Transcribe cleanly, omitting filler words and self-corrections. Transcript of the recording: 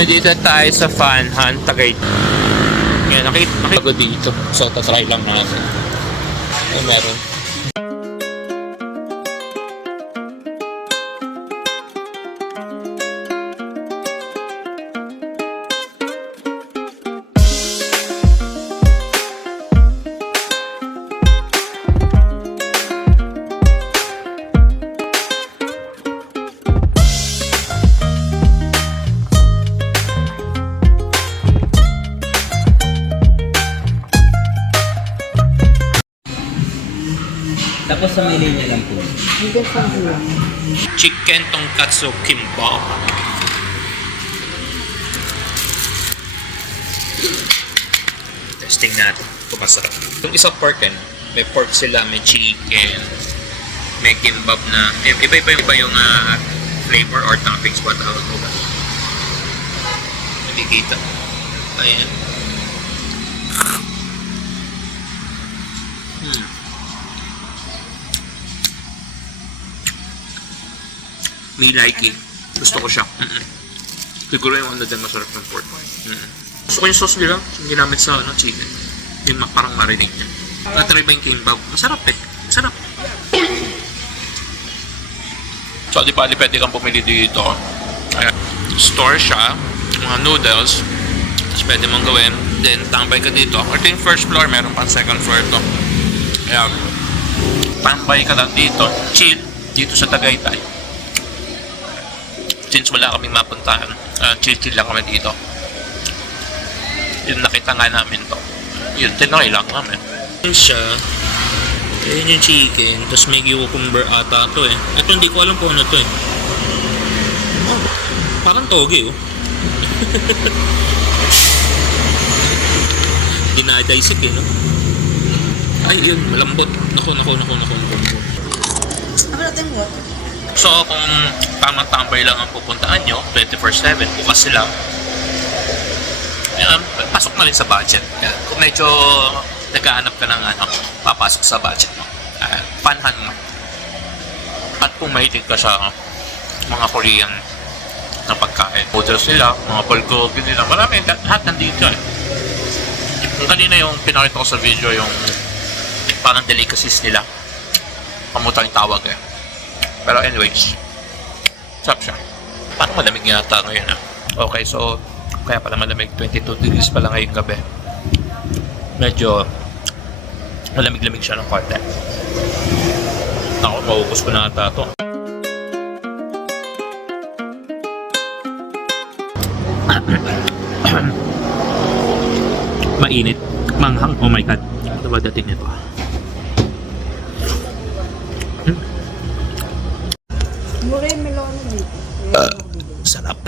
Dito tayo sa Fanhan, Tagay. Ngayon, nakita ko dito. So, tatry lang natin. Ay, meron. Tapos sa menu niya lang po. Hindi sa buwan. Chicken tonkatsu kimbap. Testing natin kung masarap. Yung isa pork may pork sila, may chicken, may kimbap na, iba yung flavor or toppings, what tawag mo ba? Nakikita. Ayan. May like it. Gusto ko siya. Siguro yung ano din masarap ng pork. Gusto ko yung sauce nila. Yung ginamit sa chicken. Yung parang marinate niya. Natry ba yung kimbap? Masarap eh. Masarap. So, di pwede kang pumili dito. Ayan. Store siya. Mga noodles. Tapos pwede mong gawin. Then, tambay ka dito. Ito yung first floor. Meron pang second floor to. Ayan. Tambay ka lang dito. Chill. Dito sa Tagaytay. Since wala kaming mapuntahan, chill lang kami dito. Yun, nakita nga namin to. Yun, tinry lang namin. Yun siya. Yun yung chicken. Tapos may cucumber ata to eh. Ito hindi ko alam kung ano to eh. Oh, parang toge oh. Dinadaisik eh no. Ay yun, malambot. Naku. Ano natin mo? So, kung tamang tambay lang ang pupuntaan nyo, 24/7, bukas sila, pasok na rin sa budget. Kung medyo naghahanap ka ng papasok sa budget mo, Fanhan mo. At kung mahilig ka sa mga Korean na pagkain, noodles nila, mga bulgogi nila, marami, lahat nandito eh. Yung kanina yung pinakita ko sa video, yung parang delicacies nila, kamutang tawag eh. Pero anyways, sarap siya. Parang malamig yata ngayon Okay, so kaya pala malamig, 22 degrees pala ngayong gabi. Medyo malamig-lamig siya ng konti. Ako, maubos ko na ata ito. Mainit. Manghang. Oh my god. Ano ba dating nito? Mura yung melon dito. Sarap.